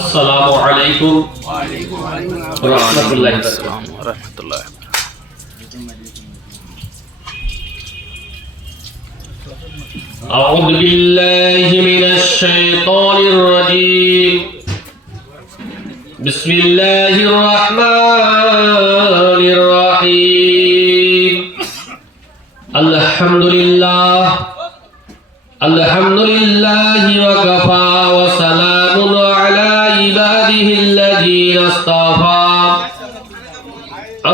আসসালামু আলাইকুম ওয়া রাহমাতুল্লাহি ওয়া বারাকাতুহু। أعوذ بالله من الشيطان الرجيم. بسم الله الرحمن الرحيم. الحمد لله وكفى وسلام على عباده الذين اصطفى.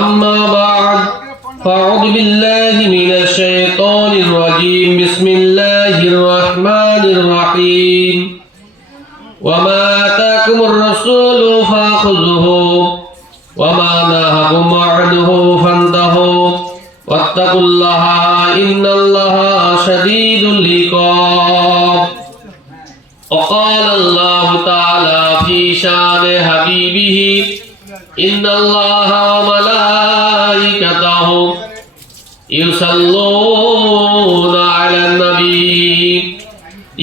أما بعد فأعوذ بالله من الشيطان الرجيم. بسم الله الرحمن الرحيم. وما آتاكم الرسول فخذوه وما نهاكم عنه فانتهوا واتقوا الله إن الله شديد العقاب. وقال الله تعالى في شان حبيبه إن الله وملائكته يصلون على النبي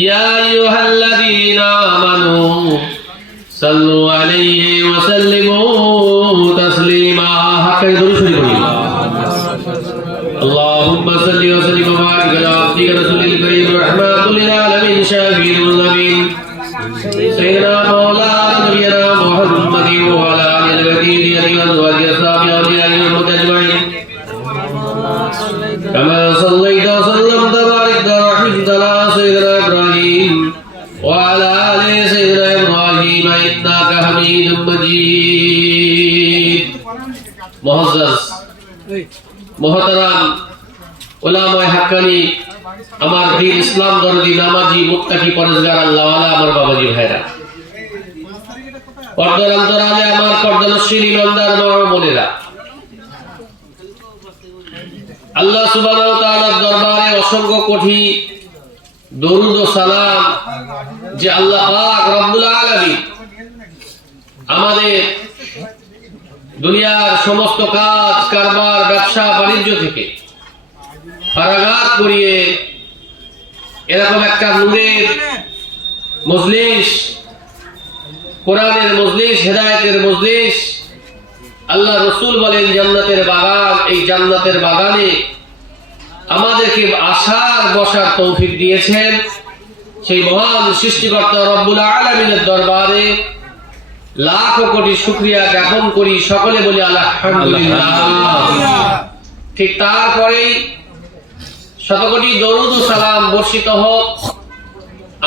يا أيها الذين آمنوا صلوا عليه وسلموا تسليما. حق اللهم صل وسلم وبارك على عبدك رسول الكريم رحمة للعالمين شافي المذنبين سيدنا مولانا نبينا محمد وعلى آله الذين وأزواجه أصحابه أوليائه المتجمعين كما صليت وسلمت وباركت وحفظت على سيدنا إبراهيم وعلى آل سيدنا إبراهيم إنك حميد مجيد. معزز মোহতারাম ওলামায়ে হাক্কানি, আমার দ্বীন ইসলাম দরদি নামাজি মুত্তাকি পরহেজগার আল্লাহওয়ালা আমার বাবাজি ভাইরা, পর্দার অন্তরালে আমার পর্দানশীল ইমানদার মা ও বোনেরা, আল্লাহ সুবহানাহু ওয়া তাআলার দরবারে অসংখ্য কোটি দরুদ ও সালাম যে আল্লাহ পাক রব্বুল আলামিন আমাদের দুনিয়ার সমস্ত কাজ কারবার ব্যবসা বাণিজ্য থেকে ফারাগাত করিয়ে এরকম একটা নূরের মজলিস, কোরআনের মজলিস, হেদায়েতের মজলিস, আল্লাহ রাসূল বলেন জান্নাতের বাগান, এই জান্নাতের বাগানে আমাদেরকে আসার বসার তৌফিক দিয়েছেন। সেই মহান সৃষ্টিকর্তা রব্বুল আলামিনের দরবারে লাখ কোটি শুকরিয়া জ্ঞাপন করি, সকলে বলি আলহামদুলিল্লাহ। ঠিক তারপরেই শতকোটি দরুদ ও সালাম বর্ষিত হোক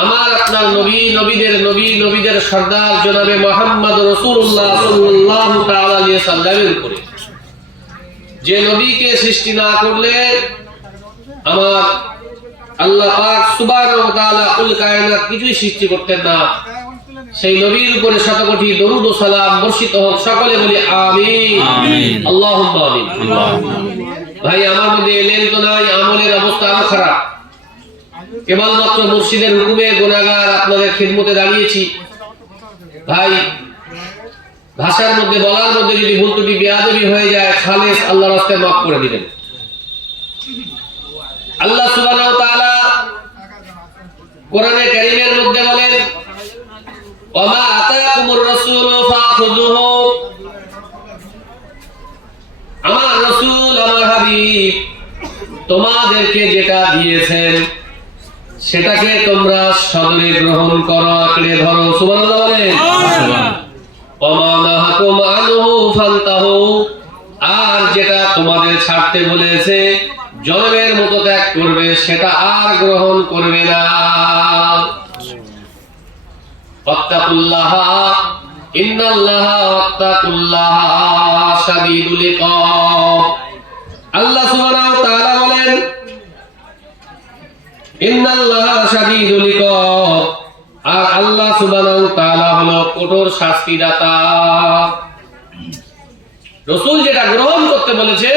আমার আপনার নবী, নবীদের নবী, নবীদের সর্দার জনাবে মুহাম্মদ রাসূলুল্লাহ সাল্লাল্লাহু তাআলা আলাইহি সাল্লামের উপরে, যে নবীকে সৃষ্টি না করলে আমার আল্লাহ পাক সুবহানাহু ওয়া তাআলা কুল কায়নাত কিছুই সৃষ্টি করতেন না। সেই নবীর উপরে শতকোটি দরুদ ও সালাম বর্ষিত হোক, সকলে বলি আমিন আল্লাহুম্মা আমিন। ভাই, আমার মধ্যে এলেন তো নাই, আমলের অবস্থা আরো খারাপ। কেবলমাত্র মুর্শিদের হুকুমে গুনাহগার আপনাদের খিদমতে দাঁড়িয়েছি। ভাই, ভাষার মধ্যে বলার মধ্যে যদি ভুল ত্রুটি বেয়াদবি হয়ে যায়, খালেস আল্লাহর রাস্তায় মাফ করে দিবেন। আল্লাহ সুবহানাহু ওয়া তাআলা কোরআনে কারীমের মধ্যে বলেন ওয়ামা আতাকুমুর রাসূলু ফাখুযুহু। আমার রাসূল, আমার হাবিব তোমাদেরকে যেটা দিয়েছেন সেটাকে তোমরা সদরে গ্রহণ করো, আঁকড়ে ধরো। সুবহানাল্লাহ বলেন। ওয়ামা নাহাকুম আনহু ফান্তাহু। আর যেটা তোমাদের ছাড়তে বলেছে, জনমের মতো ত্যাগ করবে, সেটা আর গ্রহণ করবে না। ওয়াত্তাকুল্লাহ ইন্নাল্লাহ ওয়াত্তাকুল্লাহ শাদীদুল ইকাব। আল্লাহ সুবহানাহু ওয়া তাআলা বলেন ইন্নাল্লাহ শাদীদুল ইকাব। আর আল্লাহ সুবহানাহু ওয়া তাআলা হলো কঠোর শাস্তিদাতা। রাসূল যেটা গ্রহণ করতে বলেছে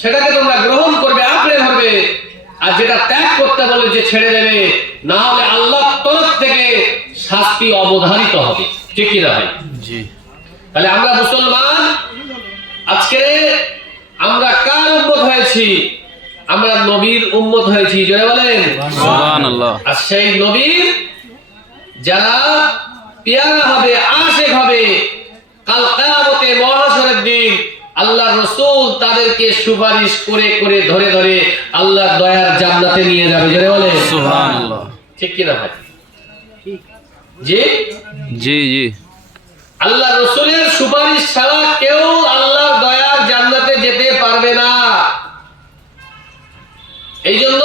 সেটাকে তোমরা গ্রহণ করবে, আঁকড়ে ধরবে। আর যেটা ত্যাগ করতে বলেছে ছেড়ে দেবে, না হলে আল্লাহর তরফ থেকে শাস্তি অবধারিত হবে। ঠিক কি না ভাই? জি। তাহলে আমরা মুসলমান, আজকে আমরা কার উম্মত হয়েছি? আমরা নবীর উম্মত হয়েছি। জোরে বলেন সুবহানাল্লাহ। আর সেই নবীর যারা পেয়ারা হবে, আশিক হবে, কাল কিয়ামতে মহাশরের দিন আল্লাহর রাসূল তাদেরকে সুপারিশ করে করে ধরে ধরে আল্লাহর দয়ার জান্নাতে নিয়ে যাবে। জোরে বলে সুবহানাল্লাহ। ঠিক কি না ভাই? জি জি জি। আল্লাহর রাসূলের সুপারিশ ছাড়া কেউ আল্লাহর দয়ার জান্নাতে যেতে পারবে না। এই জন্য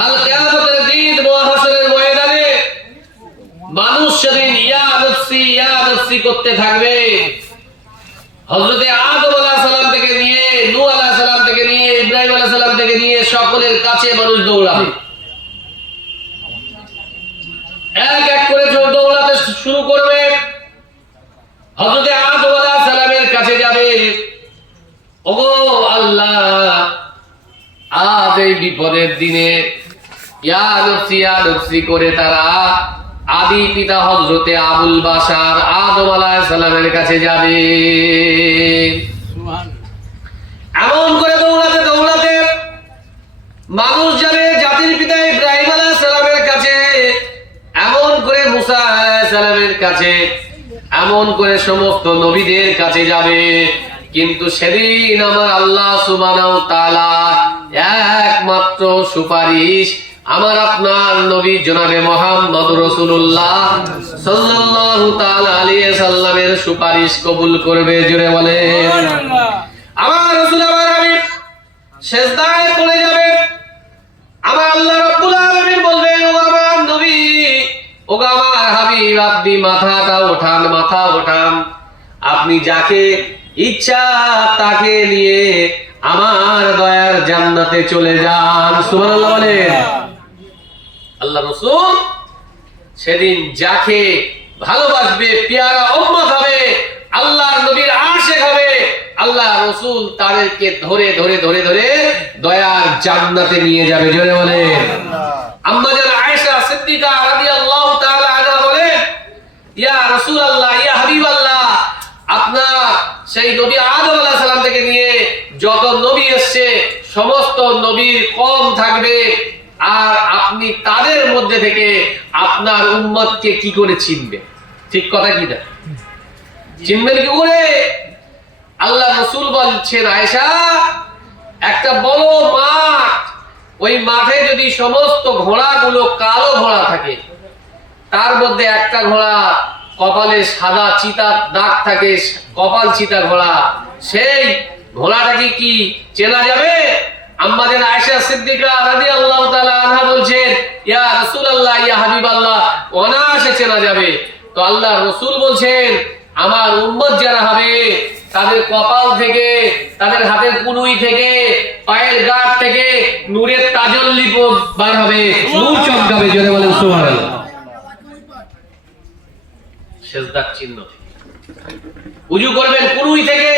কাল কিয়ামতের দিন মহাশরের ময়দানে মানুষ সেদিন ইয়া নফসি করতে থাকবে। হযরতে আদম আলাইহিস সালাম থেকে নিয়ে নূহ আলাইহিস সালাম থেকে নিয়ে ইব্রাহিম আলাইহিস সালাম থেকে নিয়ে সকলের কাছে মানুষ দৌড়াবে। এক এক করে দৌড়াতে শুরু করবে। হযরতে আদম আলাইহিস সালামের কাছে যাবে, ওগো আল্লাহ, আজ এই বিপদের দিনে ইয়া নফসি করে তারা আদি পিতা হযরতে আবুল বাশার আদম আলাইহিস সালামের কাছে যাবে। এমন করে দৌড়াতে দৌড়াতে মানুষ যাবে জাতির পিতা ইব্রাহিম আলাইহিস সালামের কাছে, এমন করে মুসা আলাইহিস সালামের কাছে, এমন করে সমস্ত নবীদের কাছে যাবে। কিন্তু সেদিন আমার আল্লাহ সুবহানাহু ওয়া তাআলা একমাত্র সুপারিশ আমার আপনার নবী জনাবে মুহাম্মদ রাসূলুল্লাহ সাল্লাল্লাহু তাআলা আলাইহি সাল্লামের সুপারিশ কবুল করবে। জোরে বলেন আমার রাসূল, আমার হাবিব সিজদায় পড়ে যাবে। আমার আল্লাহ রাব্বুল আলামিন বলবেন, ও আমার নবী, ও আমার হাবিব, আপনি মাথা ওঠান, আপনি যাকে ইচ্ছা তাকে নিয়ে আমার দয়ার জান্নাতে চলে যান। সুবহানাল্লাহ বলেন। আল্লাহ রাসূল সেদিন যাকে ভালোবাসবে, পেয়ারা উম্মত হবে, আল্লাহর নবীর আশিক হবে, আল্লাহ রাসূল তাদেরকে ধরে ধরে ধরে ধরে দয়ার জান্নাতে নিয়ে যাবে। জোরে বলেন আম্মা জান আয়েশা সিদ্দিকা রাদিয়াল্লাহু তাআলা আনহা বলেন, ইয়া রাসূলুল্লাহ, ইয়া হাবিবাল্লাহ, আপনার সেই নবী আদম আলাইহিস সালাম থেকে নিয়ে যত নবী এসেছে সমস্ত নবীর কম থাকবে, আর আপনি তাদের মধ্যে থেকে আপনার উম্মতকে কি করে চিনবেন? ঠিক কথা কি না? চিনবেন কি করে? আল্লাহ রাসূল বলছেন, আয়েশা, একটা বড় মাঠ, ওই মাঠে যদি সমস্ত ঘোড়াগুলো কালো ঘোড়া থাকে, তার মধ্যে একটা ঘোড়া কপালে সাদা চিতা দাগ থাকে, কপাল চিতা ঘোড়া, সেই ঘোড়াটাকে কি চেনা যাবে? আম্মা জান আয়েশা সিদ্দিকা রাদিয়াল্লাহু তাআলা আনহা বলছেন, ইয়া রাসূলুল্লাহ, ইয়া হাবিবাল্লাহ, অনায়াসে চেনা যাবে। তো আল্লাহ রাসূল বলছেন, আমার উম্মত যারা হবে তাদের কপাল থেকে, তাদের হাতের কুনুই থেকে, পায়ের গাঁট থেকে নূরের তাজল্লি বার হবে, নূর চমকাবে। জোরে বলেন সুবহানাল্লাহ। সিজদার চিহ্ন উজু করবেন কুনুই থেকে,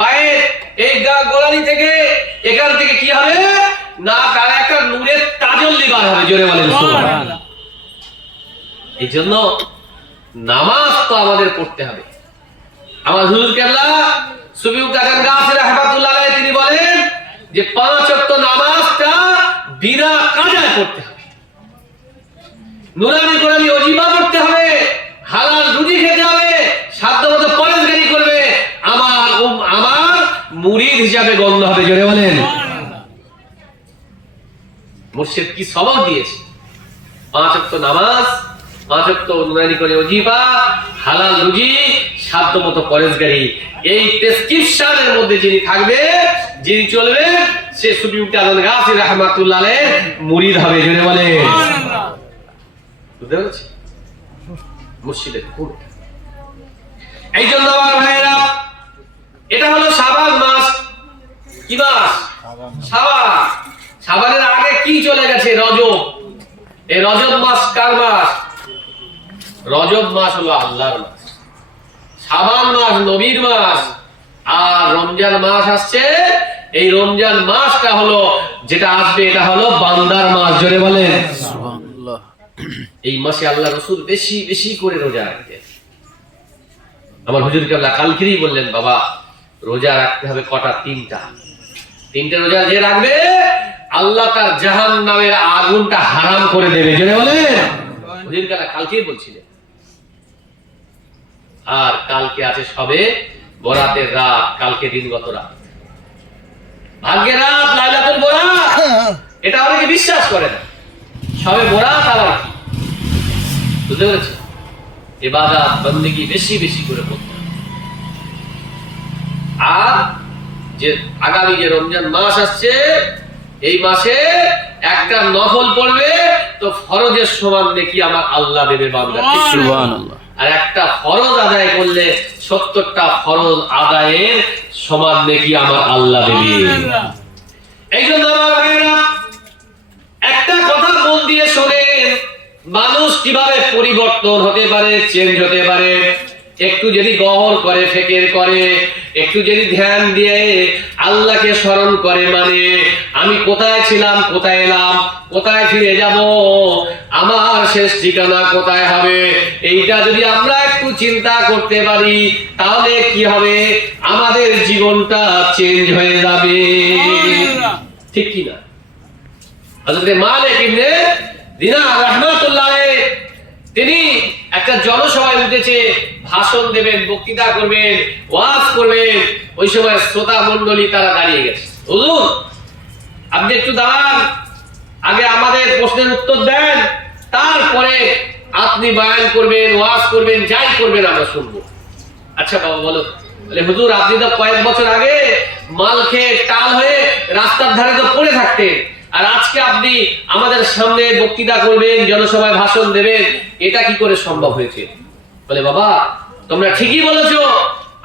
পায়ের এই গোড়ালি থেকে, এখান থেকে কি হবে না, তার একটা নূরের তাজল্লি বার হবে। জোরে বলেন সুবহানাল্লাহ। এই জন্য নামাজ তো আমাদের পড়তে হবে। আমার হুজুর কেবলা সুফি কাদের গাছ রাহমাতুল্লাহ আলাইহি তিনি বলেন যে 5 ওয়াক্ত নামাজটা বিনা কাজায় পড়তে হবে, নুরানি কোরআনি ওজিফা পড়তে হবে, হালাল রুজি খেতে হবে, সাধ্যমতো পরেজগারি করবে, আমার মুরিদ হিসাবে গণ্য হবে। জোরে বলেন মুর্শিদ কি সবক দিয়েছে? 5 ওয়াক্ত নামাজ, 5 ওয়াক্ত নুরানি করে ওজিফা, হালাল রুজি, সাধ্যমতো পরেজগারি, এই প্রেসক্রিপশনের মধ্যে যিনি থাকবে, যিনি চলবে, সে সুফি কাদের গাছ রাহমাতুল্লাহ আলাইহি মুরিদ হবে। জোরে বলেন বুঝতে পেরেছি? মুর্শিদের গুণ। এই জন্য আমার ভাইয়েরা, এটা হলো শাবান মাস। কি মাস? শাবান। শাবানের আগে কি চলে গেছে? রজব। এই রজব মাস কার মাস? রজব মাস হলো আল্লাহর মাস, শাবান মাস নবীর মাস, আর রমজান মাস আসছে। এই রমজান মাসটা হলো, যেটা আসবে, এটা হলো বান্দার মাস। জোরে বলেন সুবহানাল্লাহ। এই মাসে আল্লাহ রাসূল বেশি বেশি করে রোজা রাখতেন। আমার হুজুর কেবলা কালকেই বললেন, বাবা রোজা রাখতে হবে কটা? 3টা রোজা যে রাখবে আল্লাহ তার জাহান্নামের আগুনটা হারাম করে দেবে। জোরে বলেন ঘড়ির কাটা কালকেই বলছিলেন। আর কালকে আছে সবে বরাতের রাত, কালকে দিনগত রাত, ভাগ্যের রাত, লাইলাতুল বরাত। এটা অনেকে বিশ্বাস করে না। সবে বরাত আবার কি, বুঝতে পেরেছে? ইবাদত বন্দেগী বেশি বেশি করে করতে হবে। আর যে আগামী যে রমজান মাস আসছে, এই মাসে একটা নফল পড়বে তো ফরজের সমান নেকি আমার আল্লাহ দেবে বান্দাকে। সুবহানাল্লাহ। আর একটা ফরজ আদায় করলে 70টা ফরজ আদায়ের সমান নেকি আমার আল্লাহ দেবে। এই জন্য আমার ভাইয়েরা, একটা কথা মন দিয়ে শোনেন, মানুষ কিভাবে পরিবর্তন হতে পারে, চেঞ্জ হতে পারে। একটু যদি গহর করে, ফিকির করে, একটু যদি ধ্যান দিয়ে আল্লাহকে স্মরণ করে, মানে আমি কোথায় ছিলাম, কোথায় এলাম, কোথায় ফিরে যাব, আমার শেষ ঠিকানা কোথায় হবে, এইটা যদি আমরা একটু চিন্তা করতে পারি, তাহলে কি হবে, আমাদের জীবনটা চেঞ্জ হয়ে যাবে। ঠিক কি না? হযরত মালিক ইবনে দিনার রাহমাতুল্লাহ আলাইহি, তিনি একটা জনসভায় উঠেছে, ভাষণ দেবেন, বক্তৃতা করবেন, ওয়াজ করবেন। ওই সময় শ্রোতা মণ্ডলী তারা দাঁড়িয়ে গেছে। হুজুর, আপনি একটু দাঁড়ান, আগে আমাদের প্রশ্নের উত্তর দেন, তারপরে আপনি বয়ান করবেন, ওয়াজ করবেন, যাই করবেন আমরা শুনবো। আচ্ছা বাবা বলো। বলে হুজুর, আপনি তো কয়েক বছর আগে মাল খেয়ে টাল হয়ে রাস্তার ধারে তো পড়ে থাকতেন, আর আজকে আপনি আমাদের সামনে বক্তৃতা করবেন, জনসভায় ভাষণ দেবেন, এটা কি করে সম্ভব হয়েছে? বলে বাবা, তোমরা ঠিকই বলেছো,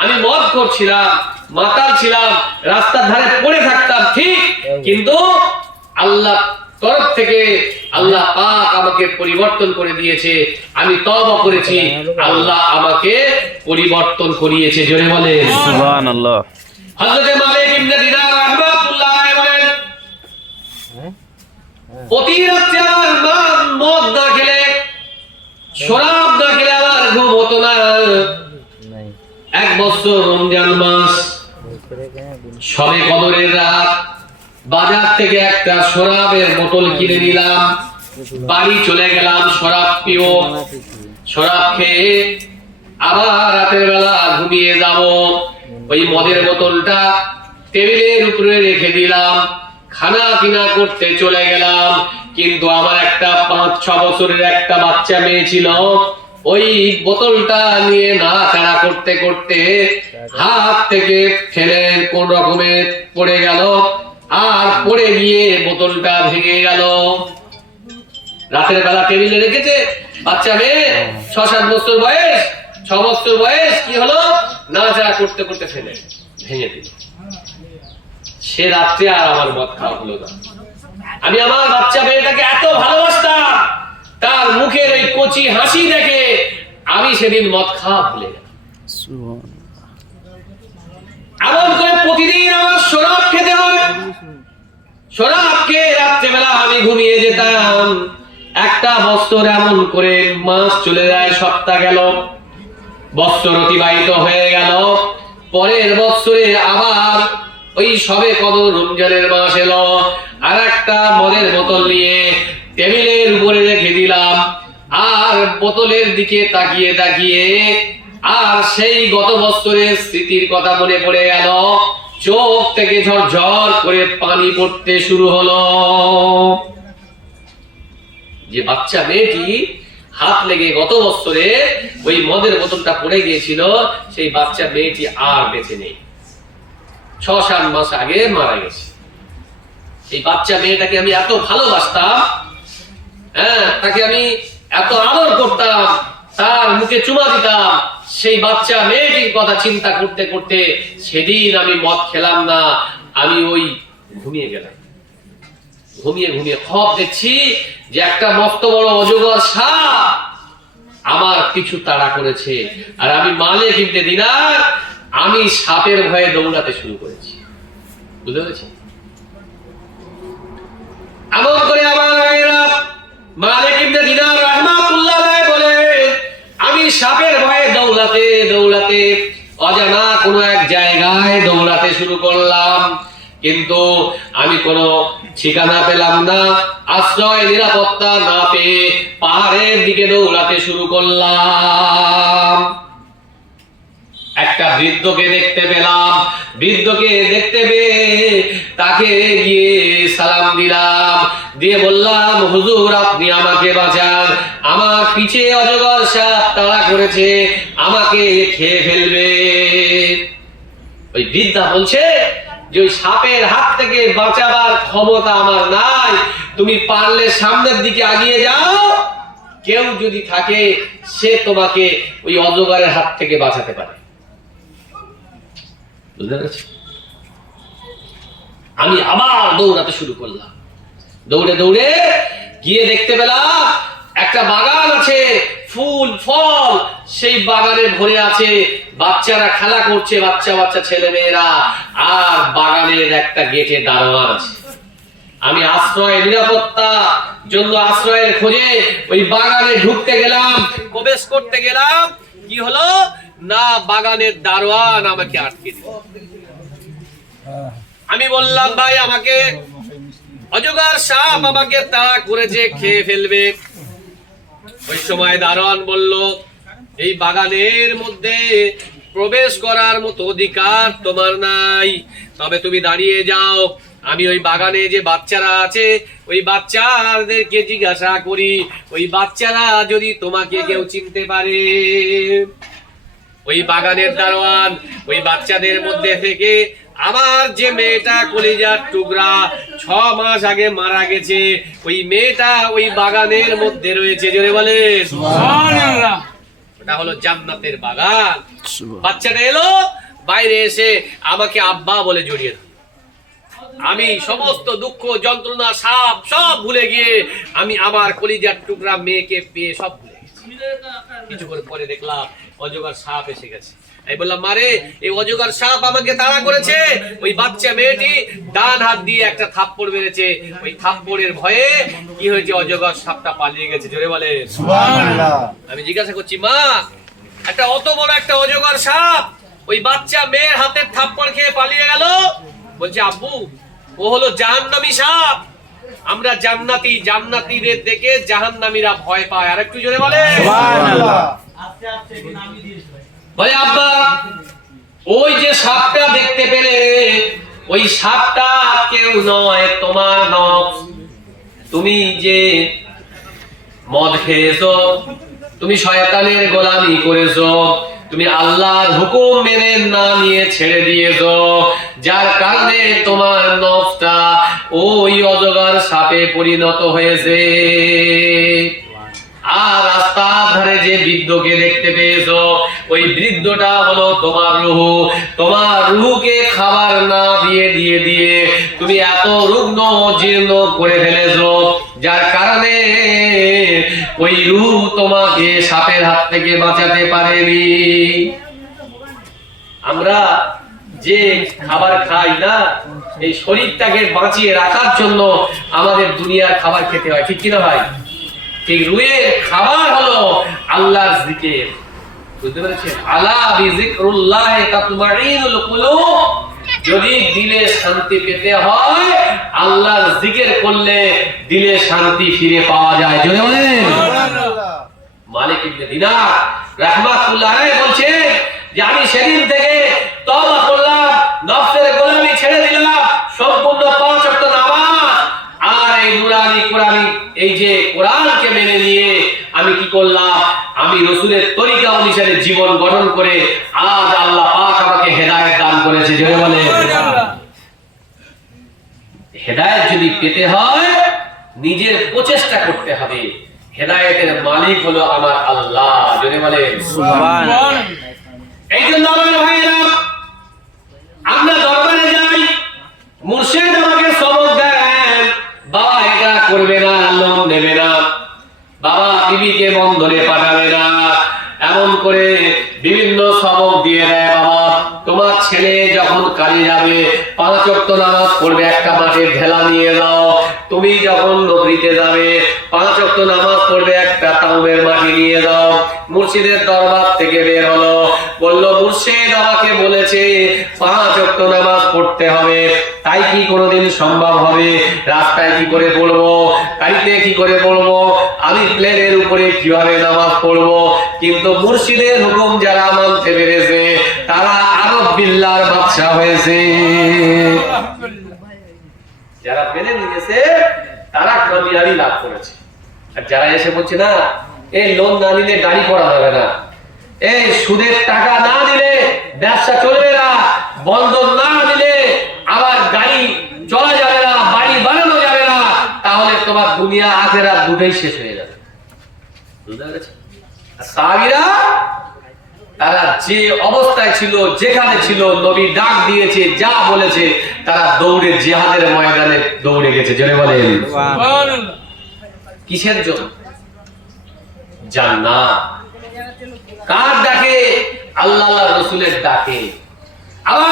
আমি মদ করছিলাম, মাতাল ছিলাম, রাস্তার ধারে পড়ে থাকতাম, ঠিক, কিন্তু আল্লাহ তরফ থেকে আল্লাহ পাক আমাকে পরিবর্তন করে দিয়েছে, আমি তওবা করেছি, আল্লাহ আমাকে পরিবর্তন করিয়েছে। জোরে বলেন সুবহানাল্লাহ। হযরত মালিক ইবনে দিনার রাহমাতুল্লাহ আলাইহি বলেন, প্রতি রাতে আমার মা মদ না খেলে, শরাব না খেলে আমার ঘুম হতো না। এক বছর রমজান মাস, সবে কদরের রাত, বাজার থেকে একটা শরাবের বোতল কিনে নিলাম, বাড়ি চলে গেলাম, শরাব পিও, শরাব খেয়ে আবার রাতের বেলা ঘুমিয়ে যাব। ওই মদের বোতলটা টেবিলের উপরে রেখে দিলাম, খানা পিনা করতে চলে গেলাম। কিন্তু আমার একটা 5-6 বছরের একটা বাচ্চা মেয়ে ছিল, ওই বোতলটা নিয়ে নাড়াচাড়া করতে করতে হাত থেকে ফেলে কোন রকমে পড়ে গেল, আর পড়ে গিয়ে বোতলটা ভেঙে গেল। রাতের বেলা টেবিলে রেখেছে, বাচ্চা মেয়ে 6-7 বছর বয়স, 6 বছর বয়স, কি হলো, নাড়াচাড়া করতে করতে ফেলে ভেঙে দিল। সে রাত্রে আর আমার মদ খাওয়া হলো না। আমি আমার বাচ্চা মেয়েটাকে এত ভালোবাসতাম, তার মুখের ওই কচি হাসি দেখে আমি সেদিন মদ খাওয়া ভুলে গেলাম। এমন করে প্রতিদিন আমার শরাব খেতে হয়, শরাব খেয়ে রাত্রেবেলা আমি ঘুমিয়ে যেতাম। একটা বছর এমন করে মাস চলে যায়, সপ্তাহ গেল, বছর অতিবাহিত হয়ে গেল। পরের বছরে আবার ওই সবে কদর রমজানের মাস এলো, আর একটা মদের বোতল নিয়ে টেবিলের উপরে রেখে দিলাম। আর বোতলের দিকে তাকিয়ে তাকিয়ে আর সেই গত বছরের স্মৃতির কথা মনে পড়ে গেল, চোখ থেকে ঝরঝর করে পানি পড়তে শুরু হলো। যে বাচ্চা মেয়েটি হাত লেগে গত বছরে ওই মদের বোতলটা পড়ে গিয়েছিল, সেই বাচ্চা মেয়েটি আর বেঁচে নেই, 6-7 মাস আগে মারা গেছে। এই বাচ্চা মেয়েটাকে আমি এত ভালোবাসতাম, হ্যাঁ, তাকে আমি এত আদর করতাম, তার মুখে চুমা দিতাম। সেই বাচ্চা মেয়েটির কথা চিন্তা করতে করতে সেদিন আমি মদ খেলাম না, আমি ওই ঘুমিয়ে গেলাম। ঘুমিয়ে ঘুমিয়ে খব দেখছি যে একটা মস্ত বড় অজগর সাপ আমার পিছু তাড়া করেছে, আর আমি মালিক ইবনে দিনার, আমি সাপের ভয়ে দৌড়াতে শুরু করেছি। বুঝতে পেরেছি? এমন করে আমার ভাইয়েরা, মালিক ইবনে দিনার রাহমাতুল্লাহ আলাইহি বলে, আমি সাপের ভয়ে দৌড়াতে দৌড়াতে অজানা কোনো এক জায়গায় দৌড়াতে শুরু করলাম, কিন্তু আমি কোনো ঠিকানা পেলাম না, আশ্রয় নিরাপত্তা না পেয়ে আমি পাহাড়ের দিকে দৌড়াতে শুরু করলাম। একটা বৃদ্ধকে দেখতে পেলাম, বৃদ্ধকে দেখতে পেয়ে তাকে গিয়ে সালাম দিলাম, দিয়ে বললাম, হুজুর আপনি আমাকে বাঁচান, আমার পিছে অজগর সাপ তাড়া করেছে, আমাকে খেয়ে ফেলবে। ওই বৃদ্ধা বলছে যে ওই সাপের হাত থেকে বাঁচাবার ক্ষমতা আমার নাই, তুমি পারলে সামনের দিকে এগিয়ে যাও, কেউ যদি থাকে সে তোমাকে ওই অজগরের হাত থেকে বাঁচাতে পারে। বুঝতে পেরেছি? আমি আবার দৌড়াতে শুরু করলাম, দৌড়ে দৌড়ে গিয়ে দেখতে পেলাম একটা বাগান আছে, ফুল ফল সেই বাগানে ভরে আছে, বাচ্চারা খেলা করছে, বাচ্চা বাচ্চা ছেলে মেয়েরা, আর বাগানের একটা গেটে দাঁড়ানো আছে। আমি আশ্রয়, নিরাপত্তা জন্য আশ্রয়ের খোঁজে ওই বাগানে ঢুকতে গেলাম, প্রবেশ করতে গেলাম, কি হলো না, বাগানের দারোয়ান আমাকে আটকে দিল। আমি বললাম, ভাই আমাকে অজগর সাপ আমাকে তাড়া করেছে, খেয়ে ফেলবে। ওই সময় দারোয়ান বলল, এই বাগানের মধ্যে প্রবেশ করার মতো অধিকার তোমার নাই, তবে তুমি দাঁড়িয়ে যাও, আমি ওই বাগানে যে বাচ্চারা আছে ওই বাচ্চাদেরকে জিজ্ঞাসা করি, ওই বাচ্চারা যদি তোমাকে কেউ চিনতে পারে। ওই বাগানের দারোয়ান ওই বাচ্চাদের মধ্যে থেকে আমার যে মেয়েটা কলিজার টুকরা 6 মাস আগে মারা গেছে, ওই মেয়েটা ওই বাগানের মধ্যে রয়েছে। জোরে বলে সুবহানাল্লাহ। ওটা হলো জান্নাতের বাগান। বাচ্চাটা এলো, বাইরে এসে আমাকে আব্বা বলে জড়িয়ে ধরল। আমি সমস্ত দুঃখ যন্ত্রণা সাপ সব ভুলে গিয়ে আমি আমার কলিজার টুকরা মেয়েকে পেয়ে সব ভুলে গেছি। কিছুক্ষণ পরে দেখলাম অজগর সাপ এসে গেছে। আমি বললাম, মারে এই অজগর সাপ আমাকে তাড়া করেছে। ওই বাচ্চা মেয়েটি ডান হাত দিয়ে একটা থাপ্পড় মেরেছে, ওই থাপ্পড়ের ভয়ে কি হয়েছে, অজগর সাপটা পালিয়ে গেছে। জোরে বলে সুবহানাল্লাহ। আমি জিজ্ঞাসা করছি, মা একটা অত বড় একটা অজগর সাপ ওই বাচ্চা মেয়ের হাতের থাপ্পড় খেয়ে পালিয়ে গেল? বলছে, আব্বু ও হলো জাহান্নামী সাপ, আমরা জান্নাতি, জান্নাতীদের দেখে জাহান্নামীরা ভয় পায়। আর একটু জোরে বলে সুবহানাল্লাহ। বলে, আব্বা ওই যে সাপটা দেখতে পেলে, ওই সাপটা কেউ নয়, তোমার নফস। তুমি যে মদ খেয়েছো, তুমি শয়তানের গোলামি করেছো, তুমি আল্লাহর হুকুম মেনে না নিয়ে ছেড়ে দিয়েছো, যার কারণে তোমার নফসটা ওই অজগর সাপে পরিণত হয়েছে। আর রাস্তার ধারে যে বৃদ্ধকে দেখতে পেয়েছো, ওই বৃদ্ধটা হলো তোমার রূহ। তোমার রূহকে খাবার না দিয়ে দিয়ে দিয়ে তুমি এত রুগ্ন জীর্ণ করে ফেলেছো, যার কারণে ওই রূহ তোমাকে সাপের হাত থেকে বাঁচাতে পারেনি। আমরা যে খাবার খাই না, এই শরীরটাকে বাঁচিয়ে রাখার জন্য আমাদের দুনিয়ার খাবার খেতে হয়, ঠিক কিনা ভাই? ঠিক রুহের খাবার হলো আল্লাহর জিকির। বুঝতে পেরেছেন? আলা বিযিকরিল্লাহি তাতমাইনুল কুলুব। যদি দিলে শান্তি পেতে হয়, আল্লাহর জিকির করলে দিলে শান্তি ফিরে পাওয়া যায়। জোরে বলেন সুবহানাল্লাহ। মালিক ইবনে দিনার রাহমাতুল্লাহ আলাইহি বলছেন যে আমি সেদিন থেকে তওবা করলাম, নফসের গোলামি ছেড়ে দিলাম, সম্পূর্ণ 5 ওয়াক্ত নামাজ আর এই নুরানি কোরআনি এই যে কোরআনকে মেনে নিয়ে আমি কি করলাম, আমি রাসূলের তরিকা অনুসারে জীবন গঠন করে আজ আল্লাহ পাক আমাকে হেদায়েত দান করেছে। জোরে বলেন সুবহানাল্লাহ। হেদায়েত যদি পেতে হয় নিজের প্রচেষ্টা করতে হবে। হেদায়েতের মালিক হলো আমার আল্লাহ। জোরে বলেন সুবহানাল্লাহ। এই জন্য আমার ভাইরা, আমরা দরবারে যাই, মুর্শিদ আমাকে সবক দেন, বাবা এটা করবে না, লোন দেবে না, বাবা বিবিকে বন্ধনে পাঠাবে না, এমন করে বিভিন্ন সবক দিয়ে দেয়। বাবা তোমার ছেলে যখন কাজে যাবে 5 ওয়াক্ত নামাজ পড়বে, একটা মাটির ঢেলা নিয়ে যাও, তুমি যখন নগরীতে যাবে 5 ওয়াক্ত নামাজ পড়বে, একটা তাওবের মাটি নিয়ে যাও। মুর্শিদের দরবার থেকে বের হলো, বলল মুর্শিদ আমাকে বলেছে 5 ওয়াক্ত নামাজ পড়তে হবে, তাই কি কোনোদিন সম্ভব হবে? রাস্তায় কি করে পড়বো, গাড়িতে কি করে পড়বো, আমি প্লেনের উপরে কিভাবে নামাজ পড়বো? কিন্তু মুর্শিদের হুকুম যারা মানতে পেরেছে তারা আরব বিল্লাহর বাদশা হয়েছে। যারা মেনে নিয়েছে তারা কামিয়াবি লাভ করেছে। আর যারা এসে বলছে না এই লোন না নিলে গাড়ি করা যাবে না, এই সুদের টাকা না দিলে ব্যবসা চলবে না, বন্ধন না দিলে আবার গাড়ি চলা যাবে না, বাড়ি বানানো যাবে না, তাহলে তোমার দুনিয়া আখেরাত দুটোই শেষ হয়ে যাবে। বুঝতে পেরেছো? সাহাবীরা তারা যে অবস্থায় ছিল, যেখানে ছিল, নবী ডাক দিয়েছে, যা বলেছে, তারা দৌড়ে জিহাদের ময়দানে দৌড়ে গেছে। জোরে বলেন সুবহানাল্লাহ। কিসের জন্য? জান্নাত। কার ডাকে? আল্লাহ রাসূলের ডাকে।